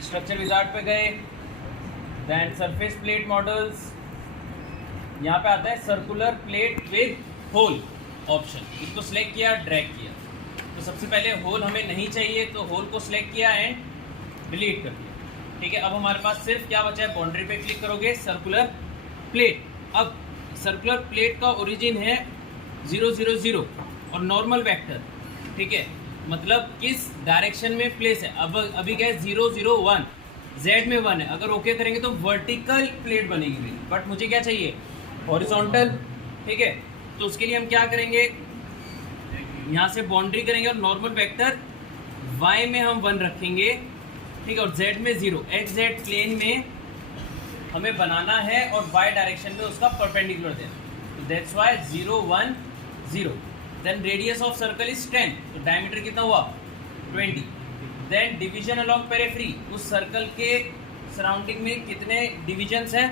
Structure wizard पे गए, then surface plate models, यहाँ पे आता है circular plate with hole option, इसको सिलेक्ट किया, ड्रैग किया। तो सबसे पहले होल हमें नहीं चाहिए तो होल को सिलेक्ट किया एंड डिलीट कर दिया। ठीक है, अब हमारे पास सिर्फ क्या बचा है, बाउंड्री पे क्लिक करोगे, सर्कुलर प्लेट। अब सर्कुलर प्लेट का ओरिजिन है 0 0 0 और नॉर्मल वेक्टर। ठीक है, मतलब किस डायरेक्शन में प्लेस है। अब अभी क्या है 0 0 1, जेड में 1 है। अगर ओके करेंगे तो वर्टिकल प्लेट बनेगी मेरी, बट मुझे क्या चाहिए, हॉरिजॉन्टल। ठीक है, तो उसके लिए हम क्या करेंगे, यहाँ से बाउंड्री करेंगे और नॉर्मल वेक्टर y में हम 1 रखेंगे। ठीक है, और z में 0। एक्स जेड प्लेन में हमें बनाना है और y डायरेक्शन में उसका परपेंडिकुलर देना। तो that's y 0 1 0। Then radius of circle is 10, तो डायमीटर कितना हुआ 20। देन डिवीजन अलॉन्ग पेरिफेरी, उस सर्कल के सराउंडिंग में कितने डिविजन्स हैं,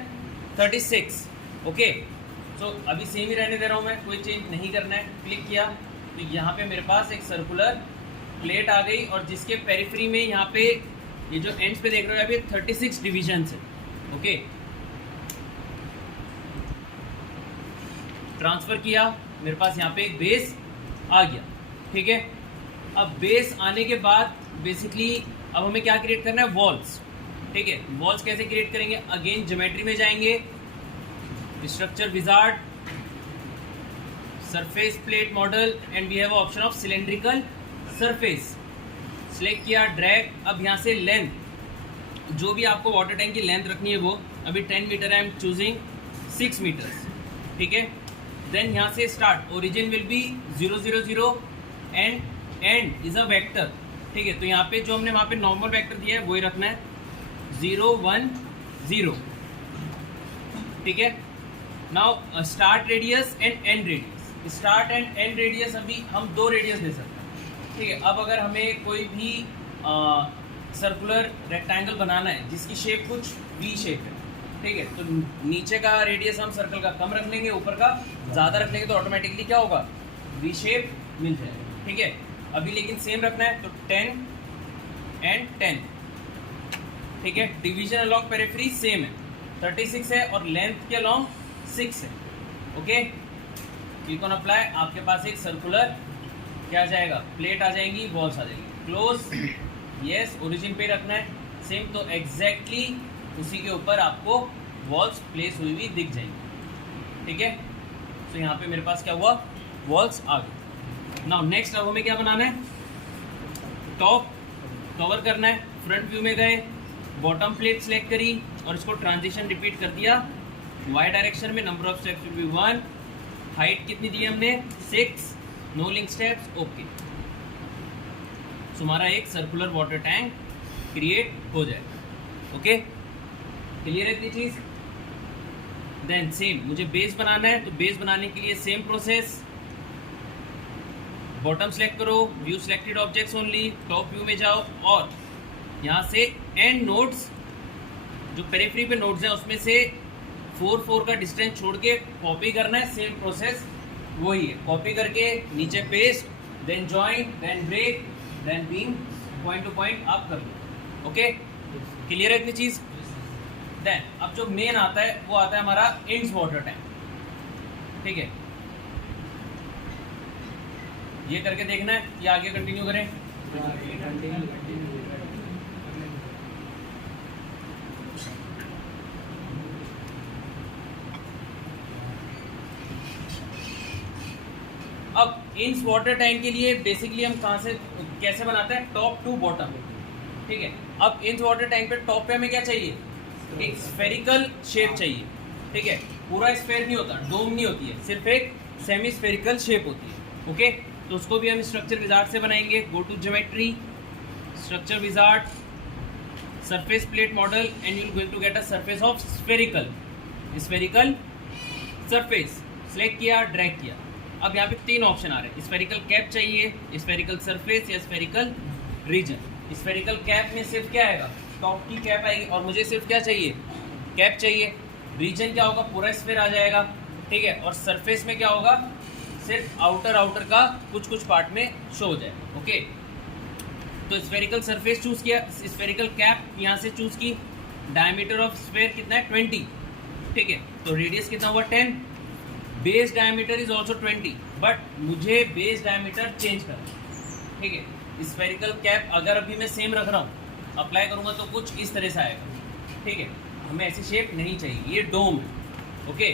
36। ओके, तो अभी सेम ही रहने दे रहा हूँ मैं, कोई चेंज नहीं करना है। क्लिक किया तो यहाँ पे मेरे पास एक सर्कुलर प्लेट आ गई और जिसके पेरिफेरी में यहाँ पे ये जो एंड्स पे देख रहे हो अभी 36 डिविजन्स है। ओके, ट्रांसफर किया, मेरे पास यहाँ पे एक बेस आ गया। ठीक है, अब बेस आने के बाद बेसिकली अब हमें क्या क्रिएट करना है, वॉल्स। ठीक है, वॉल्स कैसे क्रिएट करेंगे, अगेन ज्योमेट्री में जाएंगे, structure wizard, surface plate model and we have option of cylindrical surface. Select किया, ड्रैग। अब यहाँ से लेंथ, जो भी आपको वाटर टैंक की लेंथ रखनी है वो, अभी 10 metre I am choosing 6 metres. ठीक है, देन यहाँ से start, origin will be 0 0 0 and end is a vector. ठीक है, तो यहाँ पे जो हमने वहाँ पे नॉर्मल वेक्टर दिया है वही रखना है, 0 1 0। ठीक है, now start radius and and radius. Start and and radius अभी हम 2 रेडियस दे सकते हैं। ठीक है, अब अगर हमें कोई भी सर्कुलर रेक्टेंगल बनाना है जिसकी शेप कुछ वी शेप है, ठीक है, तो नीचे का रेडियस हम सर्कल का कम रख लेंगे, ऊपर का ज़्यादा रख लेंगे, तो ऑटोमेटिकली क्या होगा, वी शेप मिल जाएगा। ठीक है, अभी लेकिन सेम रखना है, तो 10 एंड 10। ठीक है, डिवीजन अलॉन्ग पेरिफेरी सेम है, 36 है और लेंथ के अलॉन्ग 6 है। ओके, क्लिक ऑन अप्लाई, आपके पास एक सर्कुलर क्या आ जाएगा, प्लेट आ जाएंगी, वॉल्स आ जाएंगी। क्लोज, यस, ओरिजिन पे रखना है सेम, तो एग्जैक्टली उसी के ऊपर आपको वॉल्स प्लेस हुई हुई दिख जाएंगी। ठीक है, तो यहाँ पे मेरे पास क्या हुआ, वॉल्स आ गई। नाउ नेक्स्ट, अब हमें क्या बनाना है, टॉप कवर करना है। फ्रंट व्यू में गए, बॉटम प्लेट सेलेक्ट करी और इसको ट्रांजिशन रिपीट कर दिया। वाई डायरेक्शन में number of steps will be 1, height कितनी दी हमने 6, नो लिंक स्टेप्स। ओके, तो हमारा एक सर्कुलर वाटर टैंक क्रिएट हो जाएगा। ओके, क्लियर है इतनी चीज। देन सेम मुझे बेस बनाना है, तो बेस बनाने के लिए सेम प्रोसेस, बॉटम सेलेक्ट करो, view selected objects only, top view में जाओ और यहाँ से एंड नोड्स, जो पेरिफेरी पे नोड्स हैं उसमें से 4 4 का डिस्टेंस छोड़ के कॉपी करना है। सेम प्रोसेस वही है, कॉपी करके नीचे paste, then join, then break, then beam, point to point आप कर लो। ओके, क्लियर है इतनी चीज। देन अब जो मेन आता है वो आता है हमारा एंड्स वाटर टैंक। ठीक है, ये करके देखना है या आगे कंटिन्यू करें, अब इंच वाटर टैंक के लिए बेसिकली हम कहाँ से कैसे बनाते हैं, टॉप टू बॉटम। ठीक है, अब इंच वाटर टैंक पे टॉप पे हमें क्या चाहिए, एक स्फेरिकल शेप चाहिए। ठीक है, पूरा स्फेयर नहीं होता, डोम नहीं होती है, सिर्फ एक सेमी स्फेरिकल शेप होती है। ओके, तो उसको भी हम स्ट्रक्चर विजार्ड से बनाएंगे। Go to geometry, structure wizard, surface plate model and you will going to get a surface of spherical surface. Select किया, ड्रैग किया। अब यहाँ पे 3 ऑप्शन आ रहे हैं, स्फेरिकल कैप चाहिए, स्फेरिकल सरफेस या स्फेरिकल रीजन। स्फेरिकल कैप में सिर्फ क्या आएगा, टॉप की कैप आएगी और मुझे सिर्फ क्या चाहिए, कैप चाहिए। रीजन क्या होगा, पूरा स्फेयर आ जाएगा। ठीक है, और सरफेस में क्या होगा, सिर्फ आउटर का कुछ पार्ट में शो हो जाएगा। ओके, तो स्फेरिकल सरफेस चूज किया, स्फेरिकल कैप यहाँ से चूज की, डायमीटर ऑफ स्फेयर कितना है 20, ठीक है, तो रेडियस कितना हुआ 10, base diameter is also 20, but मुझे बेस डायमीटर चेंज करना, ठीक है। स्फेरिकल कैप अगर अभी मैं सेम रख रहा हूँ, अप्लाई करूँगा तो कुछ इस तरह से आएगा, ठीक है, हमें ऐसी शेप नहीं चाहिए, ये डोम है, ओके।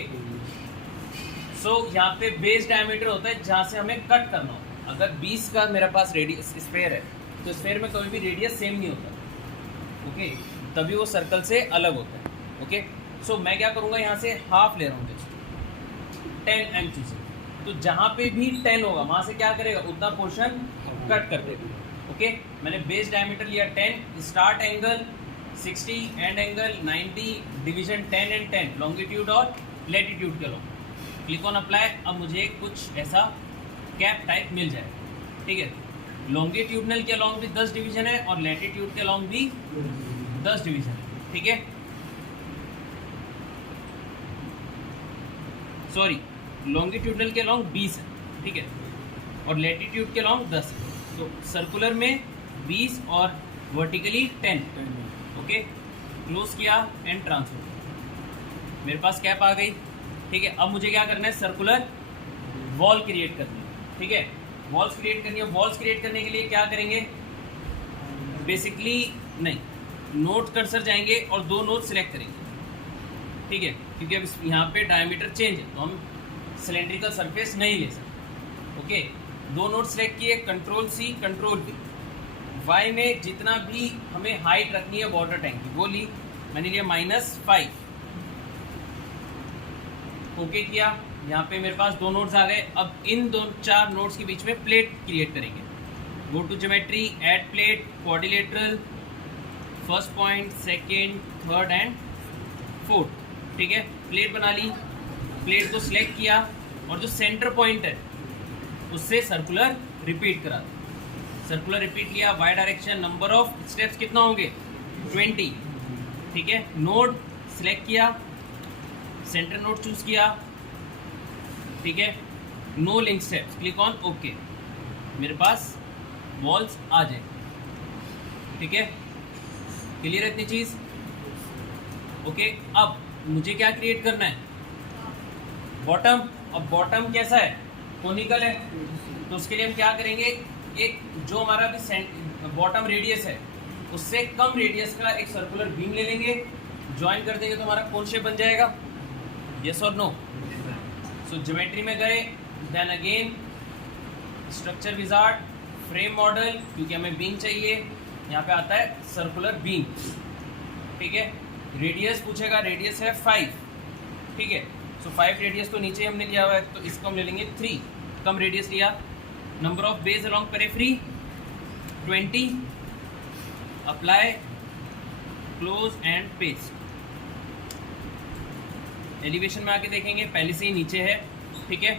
सो यहाँ पे बेस डायमीटर होता है जहाँ से हमें कट करना हो। अगर 20 का मेरे पास रेडियस स्फेयर है तो स्फेयर में कभी भी रेडियस सेम नहीं होता, ओके, तभी वो सर्कल से अलग होता है, ओके। सो मैं क्या करूँगा, यहाँ से हाफ ले रहा हूँ जस्ट 10 एम से, तो जहाँ पे भी 10 होगा वहाँ से क्या करेगा, उतना पोर्शन कट कर देगा, ओके। मैंने बेस डायमीटर लिया 10, start angle 60, and angle 90, division 10 and 10, longitude और लेटीट्यूड के लॉन्ग, क्लिक ऑन अप्लाई। अब मुझे कुछ ऐसा कैप टाइप मिल जाएगा, ठीक है। लॉन्गिट्यूडनल के अलॉन्ग भी 10 डिवीजन है और लैटिट्यूड के अलॉन्ग भी 10 डिवीजन है, ठीक है। सॉरी, लॉन्गिट्यूडनल के अलॉन्ग 20 है, ठीक है, और लैटिट्यूड के अलॉन्ग 10 है, तो सर्कुलर में 20 और वर्टिकली 10, ओके। क्लोज किया एंड ट्रांसफर, मेरे पास कैप आ गई, ठीक है। अब मुझे क्या करना है, सर्कुलर वॉल क्रिएट करनी है, ठीक है, वॉल्स क्रिएट करनी है। वॉल्स क्रिएट करने के लिए क्या करेंगे, बेसिकली नहीं, नोट कर्सर जाएंगे और 2 नोट सिलेक्ट करेंगे, ठीक है, क्योंकि अब यहाँ पे डायमीटर चेंज है तो हम सिलेंड्रिकल सरफेस नहीं ले सकते, ओके। 2 नोट सिलेक्ट किए, control C control V, y में जितना भी हमें हाइट रखनी है वाटर टैंक की वो ली, मैंने लिया -5, ओके किया। यहाँ पे मेरे पास 2 नोट्स आ गए। अब इन 4 नोट्स के बीच में प्लेट क्रिएट करेंगे। Go to geometry, add plate, quadrilateral, first point, second, third and fourth, ठीक है। प्लेट बना ली, प्लेट को सिलेक्ट किया और जो सेंटर पॉइंट है उससे सर्कुलर रिपीट करा दो। सर्कुलर रिपीट लिया, y direction, number of steps कितना होंगे 20, ठीक है। नोड सिलेक्ट किया, सेंटर नोड चूज किया, ठीक है, no link steps, click on okay, मेरे पास वॉल्स आ जाए, ठीक है। क्लियर है इतनी चीज, ओके। अब मुझे क्या क्रिएट करना है, बॉटम। अब बॉटम कैसा है, कोनिकल है, तो उसके लिए हम क्या करेंगे, एक जो हमारा भी बॉटम रेडियस है उससे कम रेडियस का एक सर्कुलर बीम ले लेंगे, ज्वाइन कर देंगे तो हमारा कोन शेप बन जाएगा, यस और नो। सो ज्योमेट्री में गए, then again structure wizard, frame model, क्योंकि हमें बीम चाहिए, यहाँ पे आता है सर्कुलर बीम, ठीक है। रेडियस पूछेगा, रेडियस है 5, ठीक है। सो 5 रेडियस तो नीचे हमने लिया हुआ है तो इसको हम ले लेंगे 3, कम रेडियस लिया। Number of base along periphery 20, apply, close and paste. Elevation में आके देखेंगे पहले से ही नीचे है, ठीक है।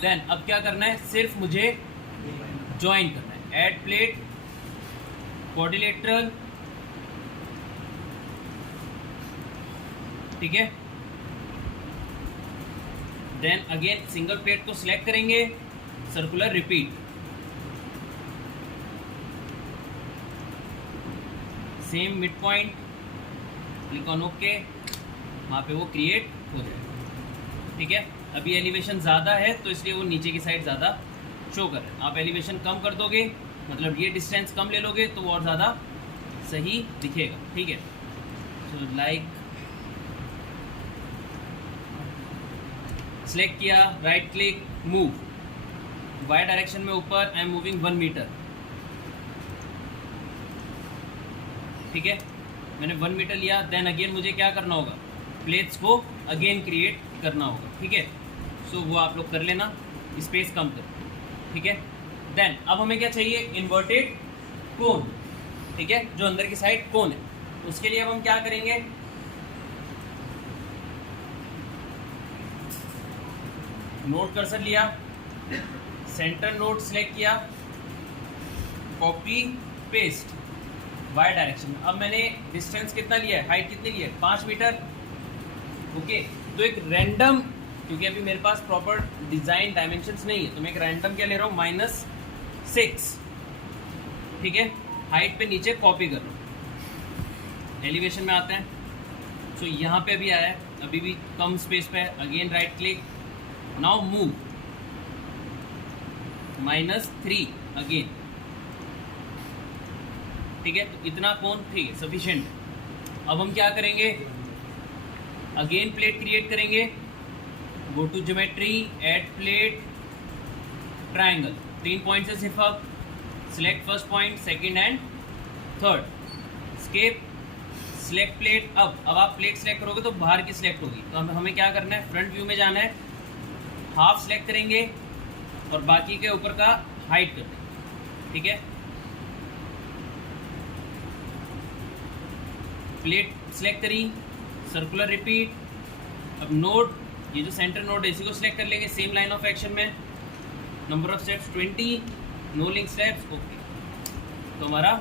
देन अब क्या करना है, सिर्फ मुझे ज्वाइन करना है, ऐड प्लेट, क्वाड्रिलेटरल, ठीक है। देन अगेन सिंगल प्लेट को सिलेक्ट करेंगे, circular repeat, same mid point, click on okay, वहाँ पे वो क्रिएट हो जाए, ठीक है। अभी एलिवेशन ज़्यादा है तो इसलिए वो नीचे की साइड ज़्यादा शो कर रहे हैं। आप एलिवेशन कम कर दोगे, मतलब ये डिस्टेंस कम ले लोगे तो वो और ज़्यादा सही दिखेगा, ठीक है। सो लाइक सिलेक्ट किया, right click, move, y direction में ऊपर, आई एम मूविंग 1 मीटर, ठीक है। मैंने 1 मीटर लिया। देन अगेन मुझे क्या करना होगा, प्लेट्स को अगेन क्रिएट करना होगा, ठीक है। सो वो आप लोग कर लेना, स्पेस कम कर, ठीक है। देन अब हमें क्या चाहिए, इन्वर्टेड कोन, ठीक है, जो अंदर की साइड कोन है। उसके लिए अब हम क्या करेंगे, नोट कर्सर लिया, सेंटर नोट सिलेक्ट किया, कॉपी पेस्ट, वाई डायरेक्शन में। अब मैंने डिस्टेंस कितना लिया है, हाइट कितनी ली है, 5 मीटर, ओके। तो एक रैंडम, क्योंकि अभी मेरे पास प्रॉपर डिजाइन डायमेंशंस नहीं है तो मैं एक रैंडम क्या ले रहा हूँ, -6, ठीक है। हाइट पे नीचे कॉपी कर रहा हूँ। एलिवेशन में आते हैं, सो यहाँ पे भी आया है, अभी भी कम स्पेस पे है। Again right click, now move -3 again, ठीक है। तो इतना कोण ठीक है, सफिशिएंट। अब हम क्या करेंगे, अगेन प्लेट क्रिएट करेंगे, go to geometry, add plate, triangle, 3 point से सिर्फ अब select first point, second and third, escape, select plate. अब आप प्लेट सेलेक्ट करोगे तो बाहर की सिलेक्ट होगी, तो हमें क्या करना है, फ्रंट व्यू में जाना है, हाफ सेलेक्ट करेंगे और बाकी के ऊपर का हाइड कर देंगे, ठीक है। प्लेट सेलेक्ट करी, सर्कुलर रिपीट। अब नोड, ये जो सेंटर नोड है इसी को सिलेक्ट कर लेंगे, सेम लाइन ऑफ एक्शन में। Number of steps 20, no link steps, okay. तो हमारा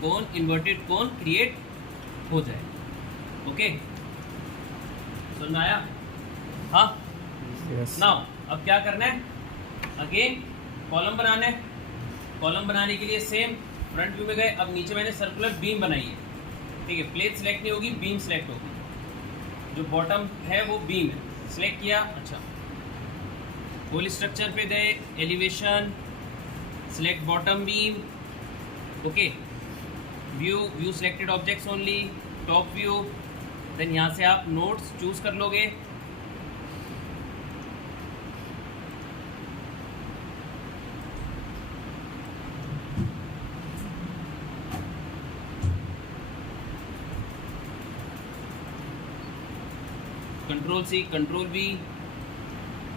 कोन, इन्वर्टेड कोन क्रिएट हो जाए, ओके। समझ आया? हाँ, नाउ अब क्या करना है, अगेन कॉलम बनाना है। कॉलम बनाने के लिए सेम फ्रंट व्यू में गए, अब नीचे मैंने सर्कुलर बीम बनाई है, ठीक है। प्लेट सेलेक्ट नहीं होगी, बीम सेलेक्ट होगी, जो बॉटम है वो बीम है, सेलेक्ट किया। अच्छा, होल स्ट्रक्चर पे गए, elevation, select bottom beam, okay. View selected objects only, top view, then यहाँ से आप नोट्स चूज कर लोगे। Control C, control V,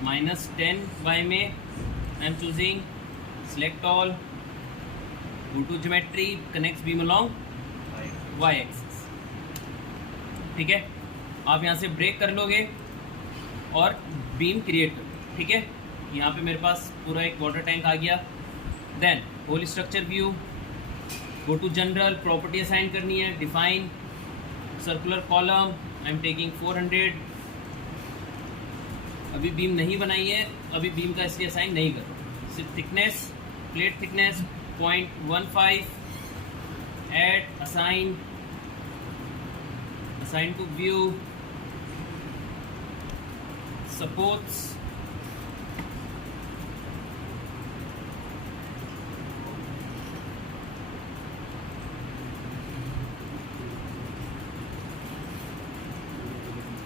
-10 y में I am choosing, select all, go to geometry, connects beam along y axis, ठीक है। आप यहाँ से ब्रेक कर लोगे और बीम क्रिएट कर लो, ठीक है। यहाँ पे मेरे पास पूरा एक वाटर टैंक आ गया। Then whole structure view, go to general, property assign करनी है, define circular column, I am taking 400। अभी बीम नहीं बनाई है, अभी बीम का इसलिए असाइन नहीं कर, सिर्फ thickness, plate thickness 0.15, add, assign to view, supports,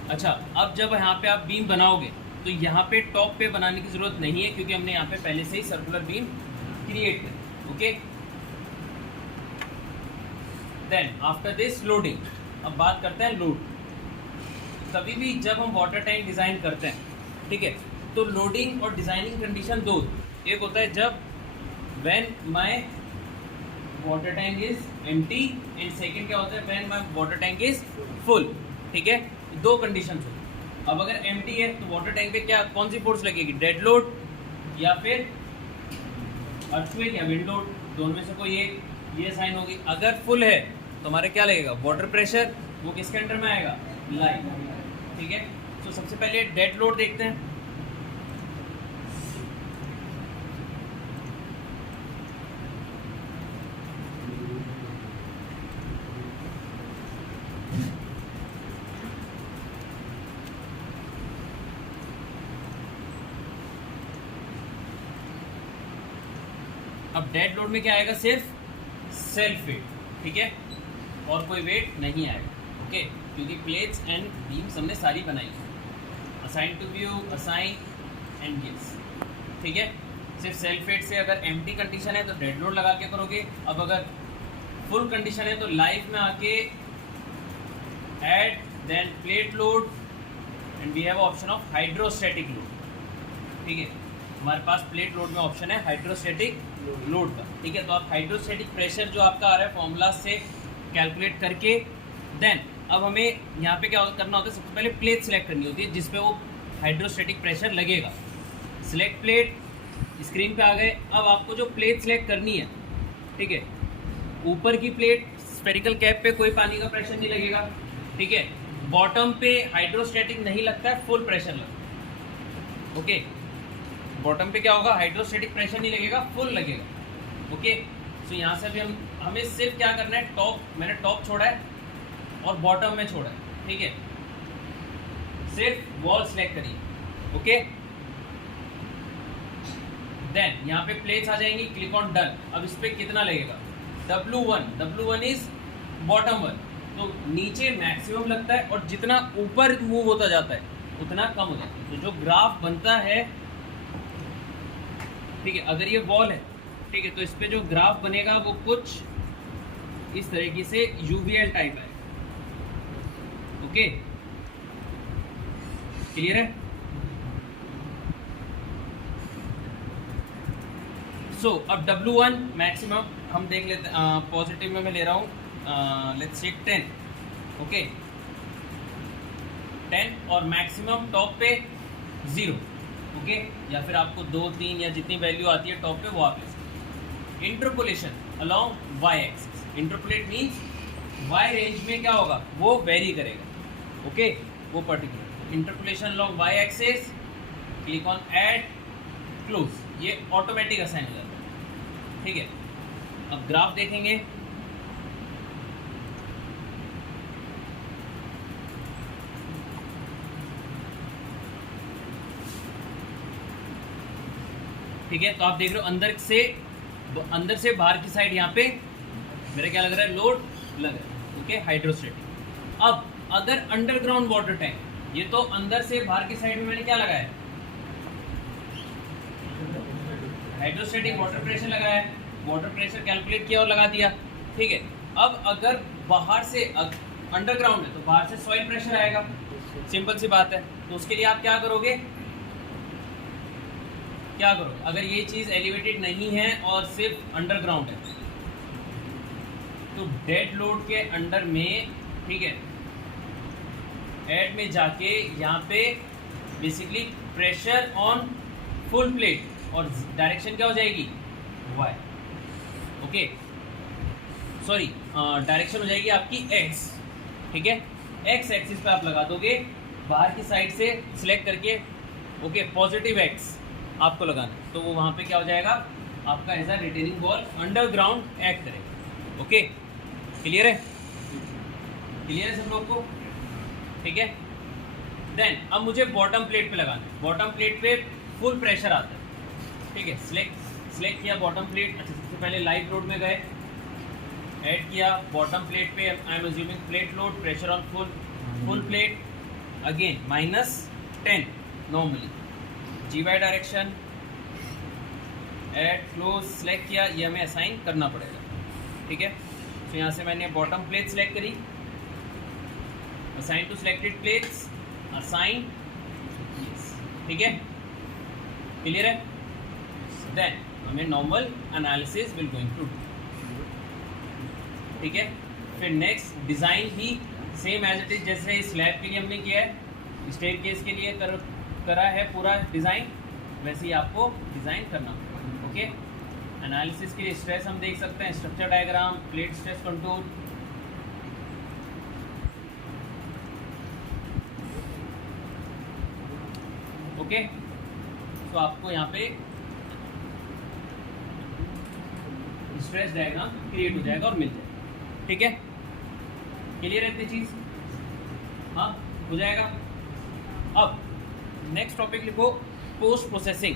अच्छा। अब जब यहाँ पे आप बीम बनाओगे तो यहाँ पे टॉप पे बनाने की जरूरत नहीं है, क्योंकि हमने यहाँ पे पहले से ही सर्कुलर बीम क्रिएट कर, okay. Then after this loading, अब बात करते हैं लोड। कभी भी जब हम वाटर टैंक डिजाइन करते हैं, ठीक है, तो लोडिंग और डिजाइनिंग कंडीशन दो, एक होता है जब when my water tank is empty, and second क्या होता है, when my water tank is full, ठीक है। दो कंडीशन हो। अब अगर एम्प्टी है तो वाटर टैंक पे क्या, कौन सी फोर्स लगेगी, डेड लोड या फिर अर्थक्वेक या विंड लोड, दोनों में से कोई एक, ये साइन होगी। अगर फुल है तो हमारे क्या लगेगा, वाटर प्रेशर, वो किसके अंडर में आएगा, लाइन, ठीक है। तो सबसे पहले डेड लोड देखते हैं। अब डेड लोड में क्या आएगा, सिर्फ सेल्फ वेट, ठीक है, और कोई वेट नहीं आएगा, ओके, क्योंकि प्लेट्स एंड बीम्स हमने सारी बनाई है। Assign to view, assign and gives, ठीक है। सिर्फ सेल्फ वेट से, अगर एम्प्टी कंडीशन है तो डेड लोड लगा के करोगे। अब अगर फुल कंडीशन है तो लाइव में आके add, then plate load, and we have option of hydrostatic load, ठीक है। हमारे पास प्लेट लोड में ऑप्शन है हाइड्रोस्टैटिक लोड का, ठीक है। तो आप हाइड्रोस्टैटिक प्रेशर जो आपका आ रहा है फॉर्मूला से कैलकुलेट करके, देन अब हमें यहाँ पे क्या करना होता है, सबसे पहले प्लेट सेलेक्ट करनी होती है जिसपे वो हाइड्रोस्टैटिक प्रेशर लगेगा। सिलेक्ट प्लेट, स्क्रीन पे आ गए। अब आपको जो प्लेट सेलेक्ट करनी है, ठीक है, ऊपर की प्लेट स्फेरिकल कैप पे कोई पानी का प्रेशर नहीं लगेगा, ठीक है। बॉटम पे हाइड्रोस्टैटिक नहीं लगता है, फुल प्रेशर लगता है, ओके। बॉटम पे क्या होगा, हाइड्रोस्टैटिक प्रेशर नहीं लगेगा, फुल लगेगा, ओके। सो यहाँ से भी हम हमें सिर्फ क्या करना है, टॉप, मैंने टॉप छोड़ा है और बॉटम में छोड़ा है, ठीक है, सिर्फ वॉल सिलेक्ट करिए, ओके। देन यहाँ पे प्लेट्स आ जाएंगी, क्लिक ऑन डन। अब इस पर कितना लगेगा, W1 इज बॉटम वन, तो नीचे मैक्सिमम लगता है और जितना ऊपर मूव होता जाता है उतना कम हो जाता है। तो जो ग्राफ बनता है, ठीक है, अगर ये वॉल है, ठीक है, तो इस पे जो ग्राफ बनेगा वो कुछ इस तरीके से यूवीएल टाइप है, ओके, क्लियर है। सो अब W1 मैक्सिमम हम देख लेते हैं, पॉजिटिव में मैं ले रहा हूँ, लेट्स से 10, ओके, 10 और मैक्सिमम टॉप पे 0, ओके, या फिर आपको 2, 3 या जितनी वैल्यू आती है टॉप पे वो आप ले सकते। Interpolation along y axis, interpolate means y range में क्या होगा, वो वेरी करेगा, ओके, वो particular. Interpolation along y axis, click on add close, ये ऑटोमेटिक असाइन हो जाता है, ठीक है। अब ग्राफ देखेंगे, ठीक है, तो आप देख रहे हो अंदर से बाहर की साइड यहाँ पे मेरा क्या लग रहा है, लोड लग रहा है, ओके, हाइड्रोस्टेटिक। अब अगर अंडरग्राउंड वाटर टैंक, ये तो अंदर से बाहर की साइड में मैंने क्या लगाया है, हाइड्रोस्टेटिक वाटर प्रेशर लगाया है, वाटर प्रेशर कैलकुलेट किया और लगा दिया, ठीक है। अब अगर बाहर से अंडरग्राउंड है तो बाहर से सॉइल प्रेशर आएगा, सिंपल सी बात है। तो उसके लिए आप क्या करोगे, अगर ये चीज़ एलिवेटेड नहीं है और सिर्फ अंडरग्राउंड है, तो डेड लोड के अंडर में, ठीक है, ऐड में जाके यहाँ पे basically pressure on full plate और डायरेक्शन क्या हो जाएगी, वाई, ओके, सॉरी, डायरेक्शन हो जाएगी आपकी एक्स, ठीक है। एक्स एक्सिस पे आप लगा दोगे, बाहर की साइड से सिलेक्ट करके, ओके, पॉजिटिव एक्स आपको लगाना, तो वो वहाँ पे क्या हो जाएगा, आपका ऐसा रिटेनिंग वॉल अंडरग्राउंड एक्ट करेगा, ओके, क्लियर है, सब लोग को, ठीक है। देन अब मुझे बॉटम प्लेट पे लगाना है, बॉटम प्लेट पे फुल प्रेशर आता है, ठीक है, सिलेक्ट किया बॉटम प्लेट। अच्छा, सबसे पहले लाइव लोड में गए, ऐड किया बॉटम प्लेट पे, I am assuming plate load, pressure on full plate, again -10 normally, GY direction, add close, select किया, ये हमें असाइन करना पड़ेगा, ठीक है। तो यहाँ से मैंने बॉटम प्लेट सिलेक्ट करी, assign to selected plates, assign, ठीक है, क्लियर है। देन हमें normal analysis will going to, ठीक है। फिर नेक्स्ट डिज़ाइन भी सेम एज इट इज, जैसे स्लैब के लिए हमने किया है, स्टेयरकेस के लिए करा है पूरा डिज़ाइन, वैसे ही आपको डिज़ाइन करना पड़ेगा, ओके। एनालिसिस के लिए स्ट्रेस हम देख सकते हैं, structure diagram, plate stress contour, okay. तो आपको यहाँ पे स्ट्रेस डायग्राम क्रिएट हो जाएगा और मिल जाएगा, ठीक है, क्लियर है इतनी चीज़, हाँ, हो जाएगा। अब नेक्स्ट टॉपिक लिखो, पोस्ट प्रोसेसिंग।